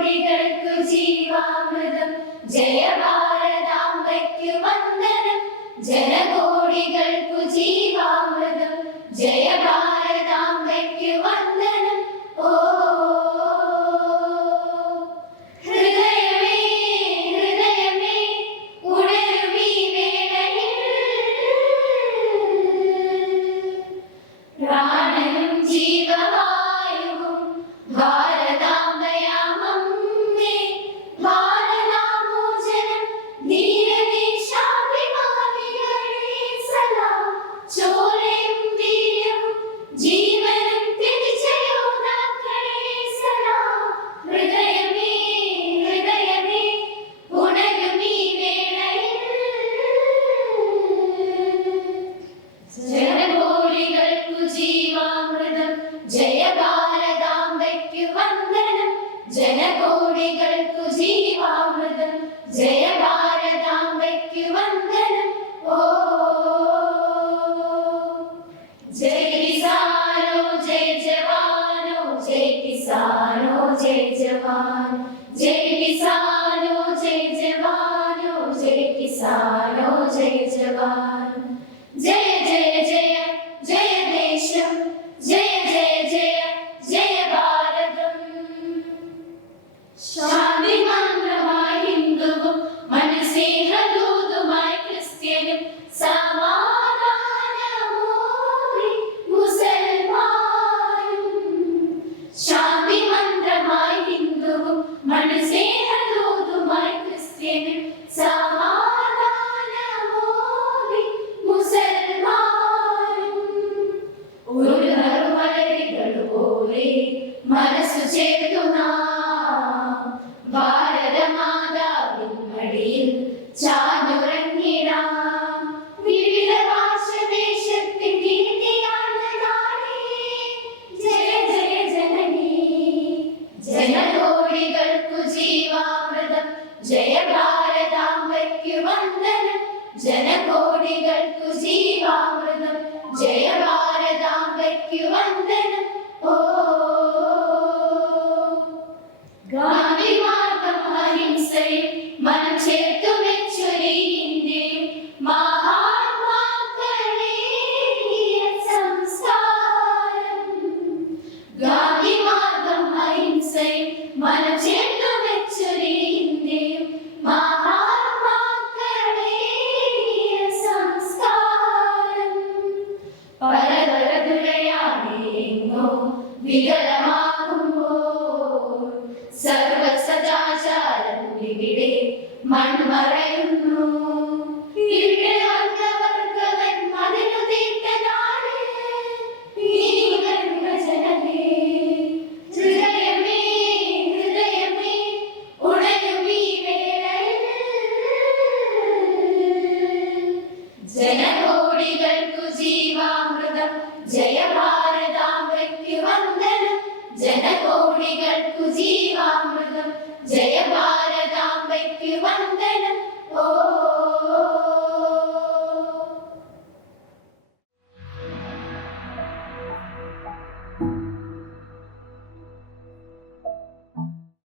ജനകോടികൾക്കു ജീവാമൃതം ജയ ഭാരതാംബയ്ക്കു വന്ദനം ജനകോടികൾക്കു ജീവാമൃതം ജയ ഭാരതാംബയ്ക്കു വന്ദനം ഓ ഹൃദയമേ ഹൃദയമേ ഉണരുമീ വേളയിൽ പ്രാണനും ജീവവായുവും ഭാരതാംബയാമമ്മേ ഭാരതാമോചനം ധീരദേശാഭിമാനികളേ സലാം ചോരയും വീര്യവും ജീവനും തിരിച്ചയോദ്ധാക്കളേ സലാം ഹൃദയമേ ഹൃദയമേ ഉണരുമീ വേളയിൽ ജനകോടികൾക്കു ജീവാമൃതം ജയ ഭാരതാംബയ്ക്കു വന്ദനം ജനകോടികൾക്കു ജീവാമൃതം ജയ ഭാരതാംബയ്ക്കു വന്ദനം ഓ ജയ കിസാനോ ജയ ജവാനോ ജയ കിസാനോ ജയ ജവാൻ ജയ കിസാനോ ജയ ജവാനോ ജയ കിസാനോ ജയ ജവാൻ ജയ ജയ ജയ ജയ ദേശം ജയ ജയ ജയ ജയ ഭാരതം ശാന്തി മന്ത്രമായി ഹിന്ദുവും മനസ്നേഹദൂതുമായി ക്രിസ്ത്യനും സമാധാനമോടി മുസൽമാനും ശാന്തി മന്ത്രമായി ഹിന്ദുവും മനസ്നേഹദൂതുമായി ക്രിസ്ത്യനും സമാധാനമോടി മുസൽമാനും ഒരു നറുമലരികൾ പോലെ മനസ്സു ചേർത്തു നാം ഭാരതമാതാവിൻ മടിയിൽ ചാഞ്ഞുറങ്ങിടാം വിവിധ ഭാഷദേശത്തിൻ കീർത്തിയാർന്ന നാടേ ജയ ജയ ജനനീ ജനകോടികൾക്കു ജീവാമൃതം ജയ ഭാരതാംബയ്ക്കു വന്ദനം ജനകോടികൾക്കു ജീവാമൃതം ജയ ഭാരതാംബയ്ക്കു വന്ദനം ഓ ഗാന്ധി മാർഗം അഹിംസയും മനം ചേർത്തു വെച്ചൊരു ഇന്ത്യയും മഹാത്മാക്കളെ സംസ്കാരം ഗാന്ധി മാർഗം അഹിംസയും മനം ചേർത്തു വെച്ചൊരു ഇന്ത്യയും മഹാത്മാക്കളെ സംസ്കാരം പരതരതുലയാണെങ്ങോ വികലമാകുമ്പോൾ സർവസദാചാരം ഇവിടെ മൺമറയുന്നു ഇവിടെ വർഗവർഗവൻ മതിലു തീർത്തതാണ് ഈ ജനമേ ഹൃദയമേ ഹൃദയമേ ഉണരുമീ വേളയിൽ ജന